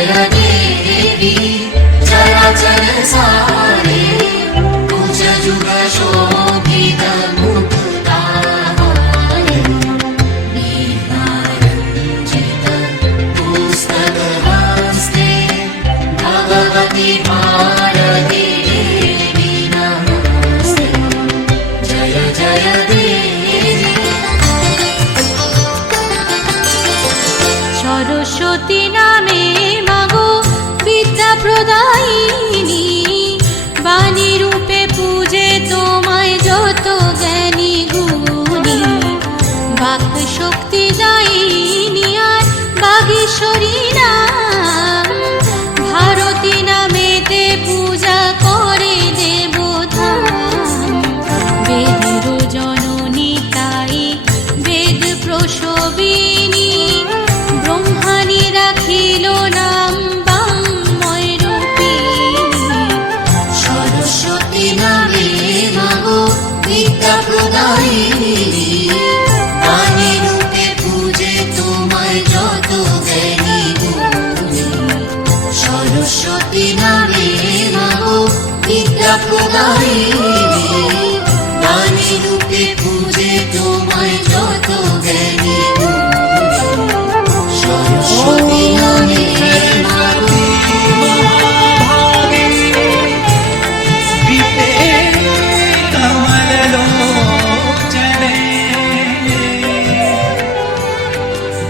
जय देवी चराचर सारे पूज जुग शोभित मुक्ताहारे नीलारञ्जित पुस्तकहस्ते भगवति भारती देवी नमस्ते जय जय देवी। सरस्वती नामे मागो विद्या प्रदायिनी बाणी रूपे पूजे तोमाय যত জ্ঞানী গুণী বাক শক্তি দায়িনী আর বাগীশ্বরী নাম ভারতী নামেতে পূজা করে দেবতা বেদের জননী তাই বেদ প্রসবিনী ব্রহ্মাণী রাখিল নাম বাংময় রূপিণী सरस्वती नामे मागो विद्या प्रदायिनी बाणी रूपे पूजे তোমায় যত জ্ঞানী গুণী सरस्वती नामे मागो विद्या प्रदायिनी बाणी रूपे पूजे তোমায় যত জ্ঞানী গুণী सरस्वती नामे मागो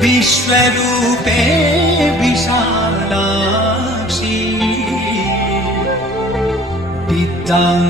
विश्वरूपे विशालाक्षी विद्यां